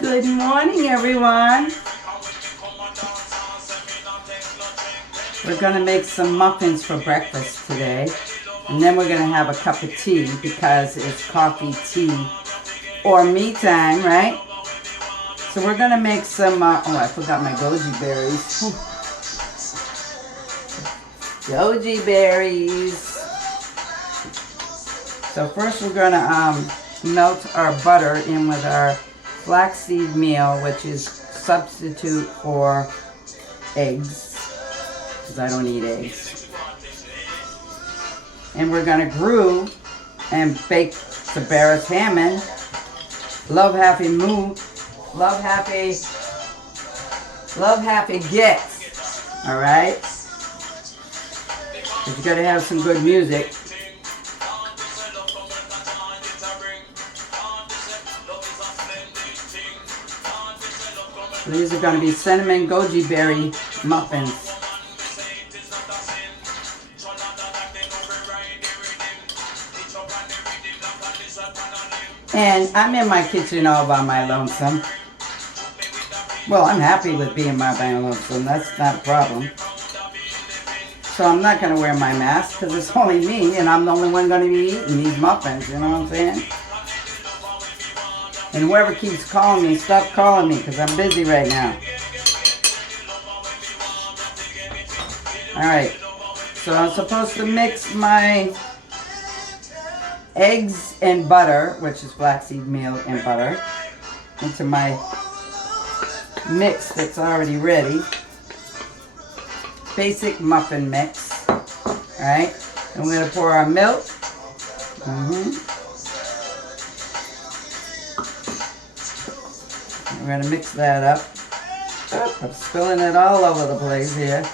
Good morning, everyone. We're going to make some muffins for breakfast today. And then we're going to have a cup of tea because it's coffee, tea, or me time, right? So we're going to make some, oh, I forgot my goji berries. Goji berries. So first we're going to melt our butter in with our flaxseed meal, which is substitute for eggs, because I don't eat eggs. And we're going to brew and bake the Barrett's Hammond. Love happy moo. Love happy get. Alright? But you got to have some good music. These are going to be cinnamon goji berry muffins. And I'm in my kitchen all by my lonesome. Well, I'm happy with being by my lonesome. That's not a problem. So I'm not going to wear my mask because it's only me and I'm the only one going to be eating these muffins. You know what I'm saying? And whoever keeps calling me, stop calling me because I'm busy right now. Alright, so I'm supposed to mix my eggs and butter, which is flaxseed meal and butter, into my mix that's already ready. Basic muffin mix. Alright, and we're going to pour our milk. We're going to mix that up. Oh, I'm spilling it all over the place here.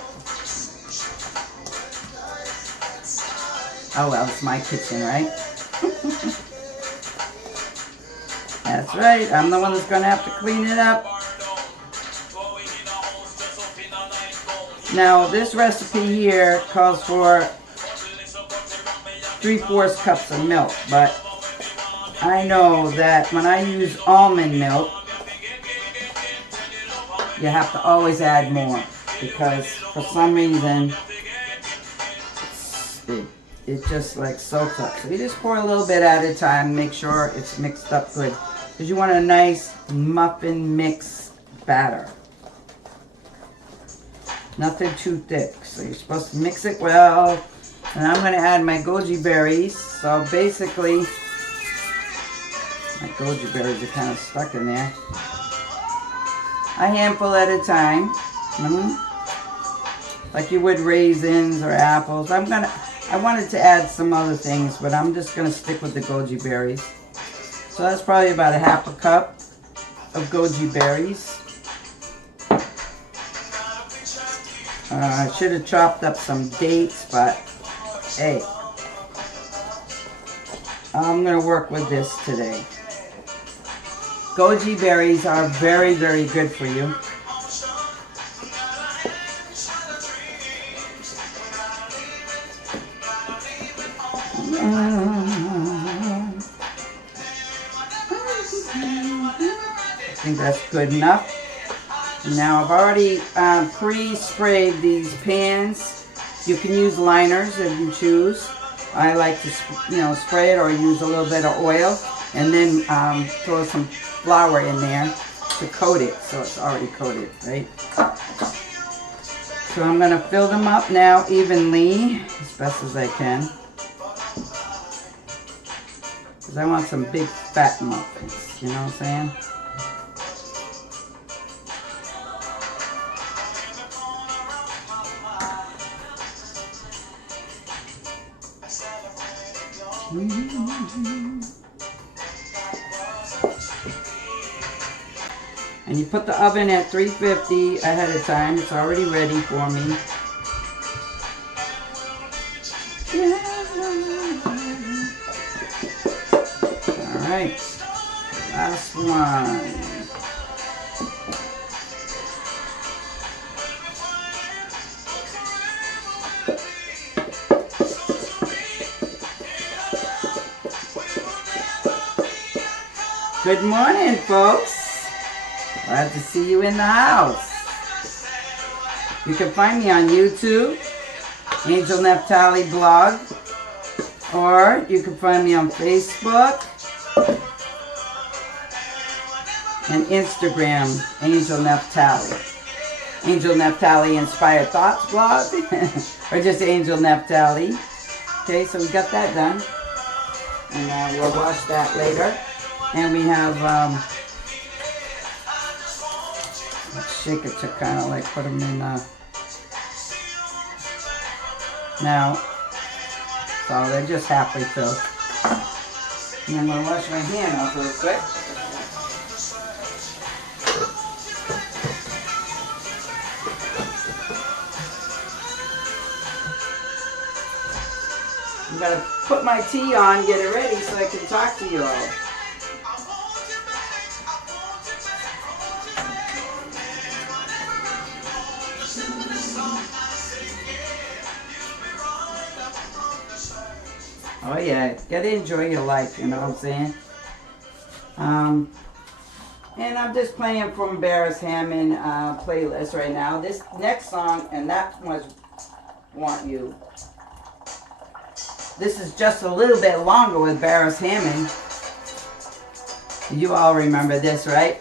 Oh well, it's my kitchen, right? That's right, I'm the one that's going to have to clean it up. Now, this recipe here calls for 3/4 cups of milk, but I know that when I use almond milk, you have to always add more because for some reason it just like soaks up. So you just pour a little bit at a time, make sure it's mixed up good because you want a nice muffin mix batter. Nothing too thick. So you're supposed to mix it well. And I'm going to add my goji berries. So basically, my goji berries are kind of stuck in there. A handful at a time, like you would raisins or apples. I wanted to add some other things, but I'm just gonna stick with the goji berries. So that's probably about a 1/2 cup of goji berries. I should have chopped up some dates, but hey, I'm gonna work with this today. Goji berries are very, very good for you. I think that's good enough. Now I've already pre-sprayed these pans. You can use liners if you choose. I like to, spray it or use a little bit of oil and then throw some flour in there to coat it, so it's already coated, right? So I'm going to fill them up now evenly, as best as I can. Because I want some big fat muffins, you know what I'm saying? And you put the oven at 350 ahead of time. It's already ready for me. Alright, last one. Good morning, folks. Glad to see you in the house. You can find me on YouTube, Angel Naphtali blog, or you can find me on Facebook and Instagram, Angel Naphtali. Angel Naphtali Inspired Thoughts blog, or just Angel Naphtali. Okay, so we got that done. And we'll wash that later. And we have, let's shake it to kind of like put them in, now, so they're just halfway filled. And I'm going to wash my hand off real quick. I'm going to put my tea on, get it ready so I can talk to you all. Oh yeah, gotta enjoy your life, you know what I'm saying? And I'm just playing from Barris Hammond playlist right now. This next song, and that was Want You. This is just a little bit longer with Barris Hammond. You all remember this, right?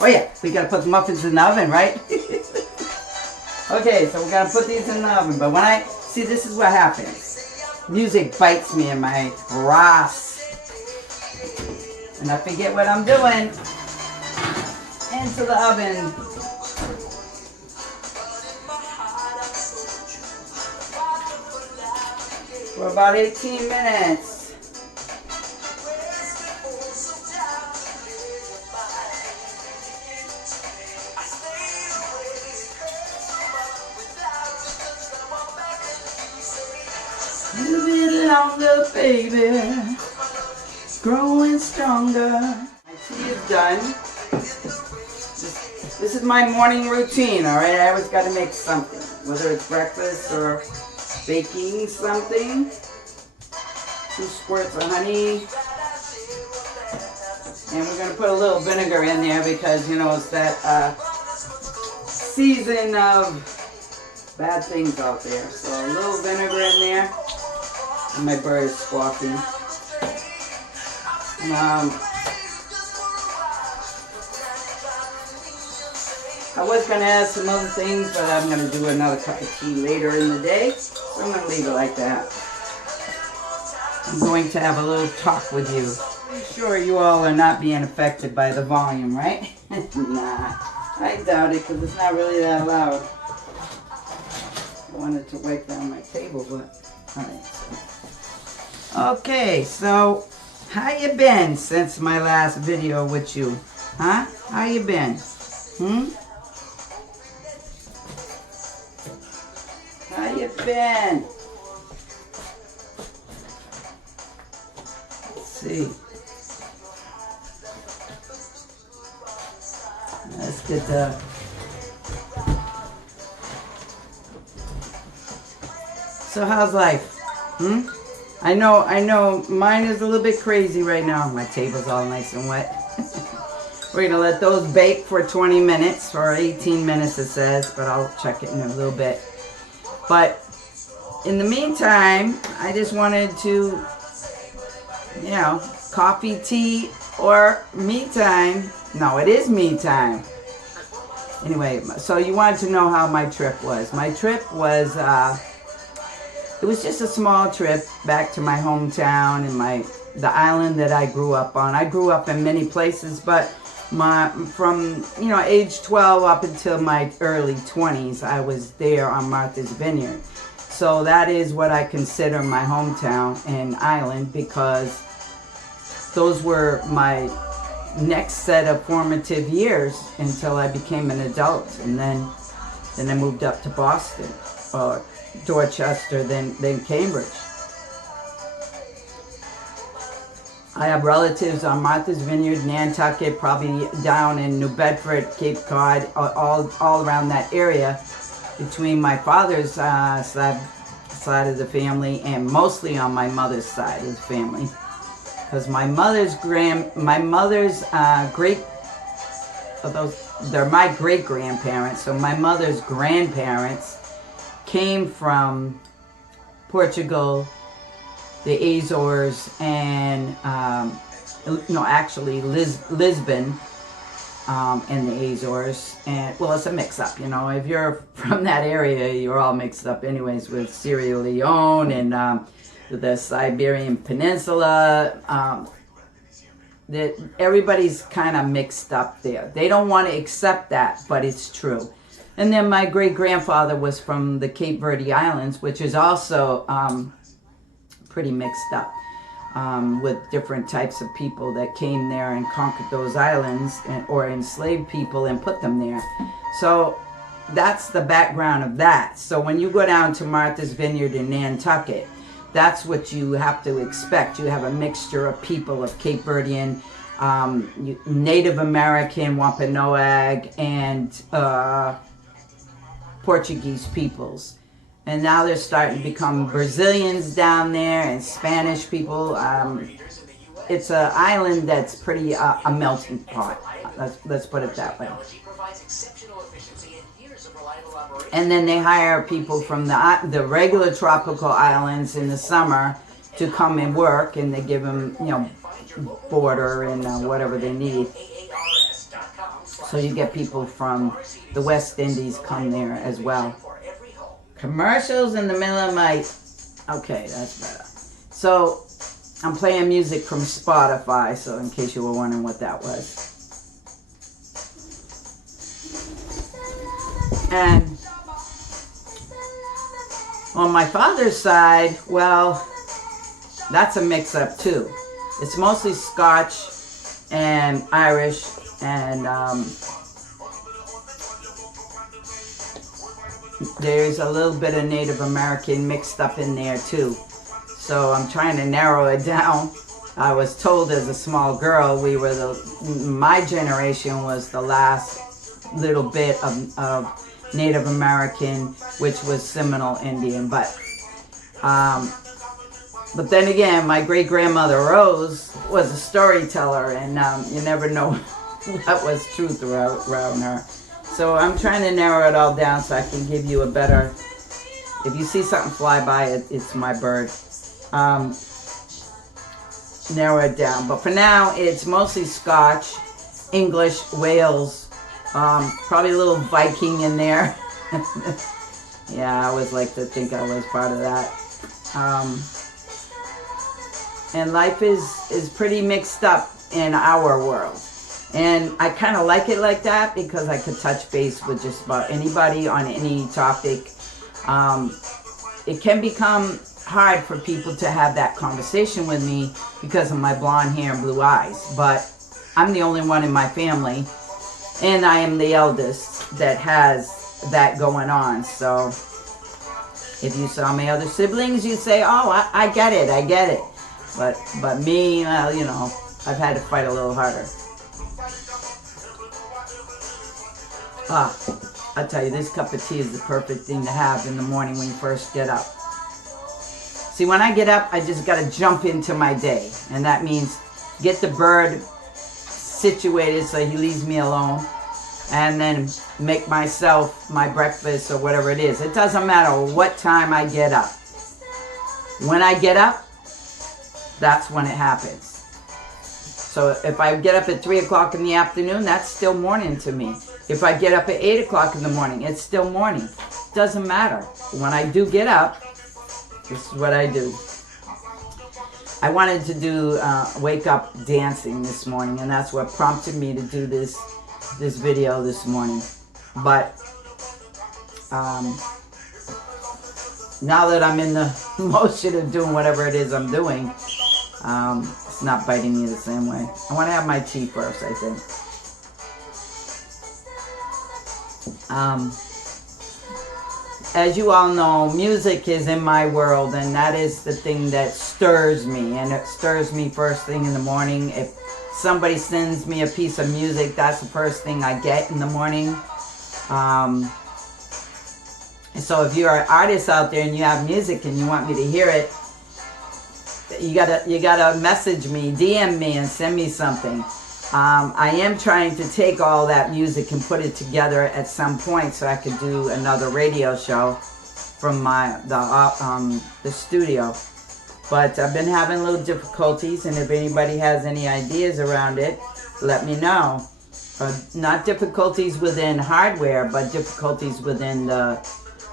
Oh yeah, we gotta put the muffins in the oven, right? Okay, so we gotta put these in the oven. But when I see, this is what happens. Music bites me in my ras, and I forget what I'm doing. Into the oven. For about 18 minutes. A little bit longer, baby. Growing stronger. My tea is done. This is my morning routine, alright? I always got to make something. Whether it's breakfast or baking something. 2 squirts of honey. And we're going to put a little vinegar in there because, you know, it's that season of bad things out there. So a little vinegar in there. And my bird is squawking. I was going to add some other things, but I'm going to do another cup of tea later in the day. So I'm going to leave it like that. I'm going to have a little talk with you. I'm sure you all are not being affected by the volume, right? Nah, I doubt it because it's not really that loud. I wanted to wipe down my table, but alright. Okay, so how you been since my last video with you? Huh? How you been? How you been? Let's see. Let's get the... So how's life? I know mine is a little bit crazy right now. My table's all nice and wet. We're going to let those bake for 20 minutes, or 18 minutes it says, but I'll check it in a little bit. But in the meantime, I just wanted to, you know, coffee, tea, or me time. No, it is me time. Anyway, so you wanted to know how my trip was. My trip was, it was just a small trip back to my hometown and the island that I grew up on. I grew up in many places, but from age 12 up until my early 20s, I was there on Martha's Vineyard. So that is what I consider my hometown and island, because those were my next set of formative years until I became an adult, and then I moved up to Boston, or Dorchester, then Cambridge. I have relatives on Martha's Vineyard, Nantucket, probably down in New Bedford, Cape Cod, all around that area, between my father's side side of the family, and mostly on my mother's side of the family, because my mother's they're my great grandparents. So my mother's grandparents came from Portugal, the Azores, and actually Lisbon, and the Azores. And well, it's a mix-up, you know. If you're from that area, you're all mixed up anyways, with Sierra Leone and the Siberian Peninsula. That everybody's kind of mixed up there. They don't want to accept that, but it's true. And then my great-grandfather was from the Cape Verde Islands, which is also pretty mixed up, with different types of people that came there and conquered those islands, or enslaved people and put them there. So that's the background of that. So when you go down to Martha's Vineyard in Nantucket, that's what you have to expect. You have a mixture of people of Cape Verdean, Native American, Wampanoag, and Portuguese peoples. And now they're starting to become Brazilians down there, and Spanish people. It's an island that's pretty a melting pot. Let's put it that way. And then they hire people from the regular tropical islands in the summer to come and work, and they give them, you know, border and whatever they need. So you get people from the West Indies come there as well. Commercials in the middle of my... Okay, that's better. So I'm playing music from Spotify, so in case you were wondering what that was. And on my father's side, well, that's a mix-up too. It's mostly Scotch and Irish, and there's a little bit of Native American mixed up in there too. So I'm trying to narrow it down. I was told as a small girl, my generation was the last little bit of Native American, which was Seminole Indian. But then again, my great-grandmother Rose was a storyteller, and you never know what was truth around her. So I'm trying to narrow it all down so I can give you a better... If you see something fly by, it's my bird. Narrow it down. But for now, it's mostly Scotch, English, Wales, probably a little Viking in there. Yeah, I always like to think I was part of that. And life is pretty mixed up in our world. And I kind of like it like that because I could touch base with just about anybody on any topic. It can become hard for people to have that conversation with me because of my blonde hair and blue eyes. But I'm the only one in my family, and I am the eldest that has that going on. So if you saw my other siblings, you'd say, oh, I get it. But me, well, you know, I've had to fight a little harder. I'll tell you, this cup of tea is the perfect thing to have in the morning when you first get up. See, when I get up, I just got to jump into my day. And that means get the bird situated so he leaves me alone. And then make myself my breakfast or whatever it is. It doesn't matter what time I get up. When I get up, that's when it happens. So if I get up at 3 o'clock in the afternoon, that's still morning to me. If I get up at 8 o'clock in the morning, it's still morning. Doesn't matter. When I do get up, this is what I do. I wanted to do wake up dancing this morning, and that's what prompted me to do this video this morning. But now that I'm in the motion of doing whatever it is I'm doing, it's not biting me the same way. I want to have my tea first, I think. As you all know, music is in my world, and that is the thing that stirs me, and it stirs me first thing in the morning. If somebody sends me a piece of music, that's the first thing I get in the morning. So if you're an artist out there and you have music and you want me to hear it, you gotta message me, DM me, and send me something. I am trying to take all that music and put it together at some point so I could do another radio show from the studio. But I've been having little difficulties, and if anybody has any ideas around it, let me know. Not difficulties within hardware, but difficulties within the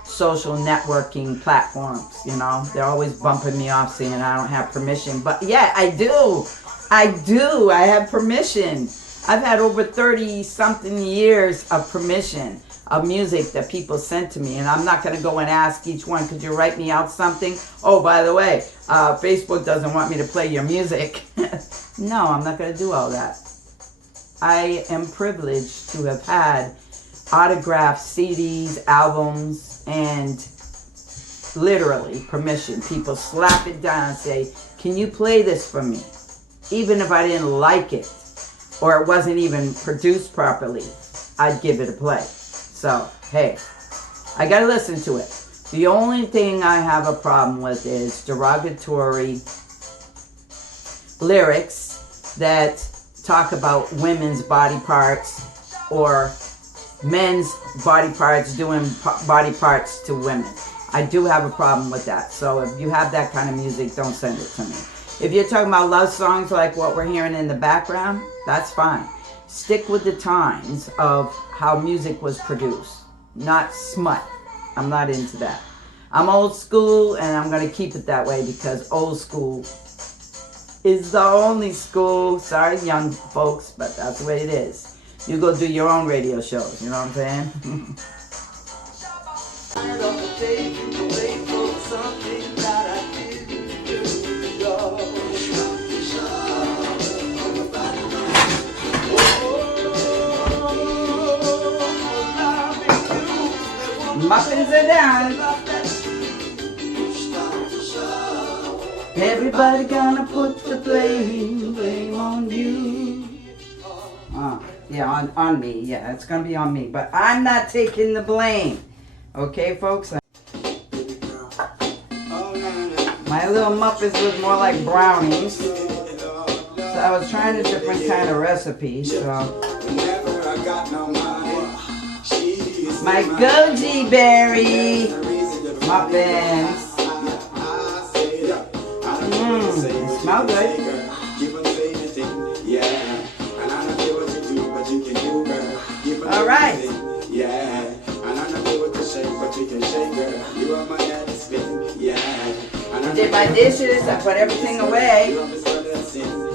social networking platforms. You know, they're always bumping me off saying I don't have permission. But yeah, I do. I have permission. I've had over 30-something years of permission of music that people sent to me, and I'm not going to go and ask each one, could you write me out something? Oh, by the way, Facebook doesn't want me to play your music. No, I'm not going to do all that. I am privileged to have had autographed CDs, albums, and literally permission. People slap it down and say, can you play this for me? Even if I didn't like it or it wasn't even produced properly, I'd give it a play. So, hey, I gotta listen to it. The only thing I have a problem with is derogatory lyrics that talk about women's body parts or men's body parts doing body parts to women. I do have a problem with that. So if you have that kind of music, don't send it to me. If you're talking about love songs like what we're hearing in the background, that's fine. Stick with the times of how music was produced, not smut. I'm not into that. I'm old school, and I'm going to keep it that way because old school is the only school. Sorry, young folks, but that's the way it is. You go do your own radio shows, you know what I'm saying? Muffins are down. Everybody gonna put the blame on you. Yeah, on me. Yeah, it's gonna be on me. But I'm not taking the blame. Okay, folks? My little muffins look more like brownies. So I was trying a different kind of recipe. So my goji berry muffins. They smell good. All right. I did my dishes. I put everything away.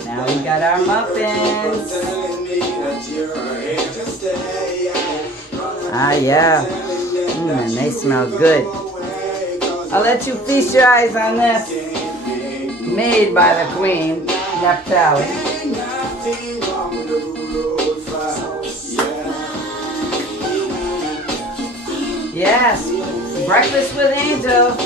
Now we got our muffins. Ah, yeah. And they smell good. I'll let you feast your eyes on this. Made by the Queen, Naphtali. Yes, breakfast with Angel.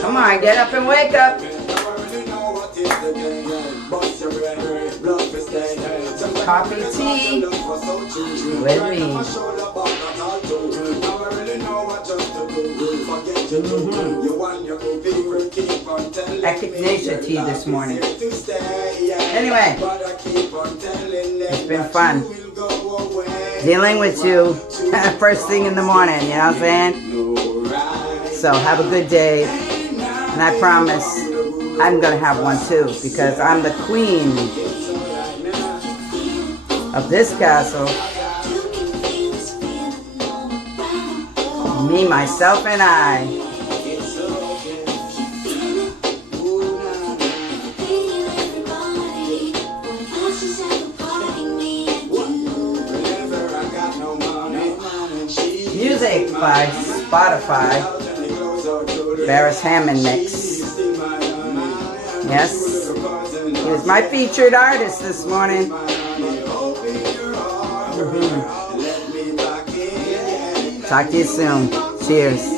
Come on, get up and wake up. Coffee, tea with me. Echinacea tea this morning. Anyway, it's been fun dealing with you first thing in the morning, you know what I'm saying? So have a good day, and I promise I'm gonna have one too, because I'm the queen of this castle. Me, myself, and I. Music by Spotify. Barris Hammond mix. Yes, he was my featured artist this morning. Talk to you soon. Cheers.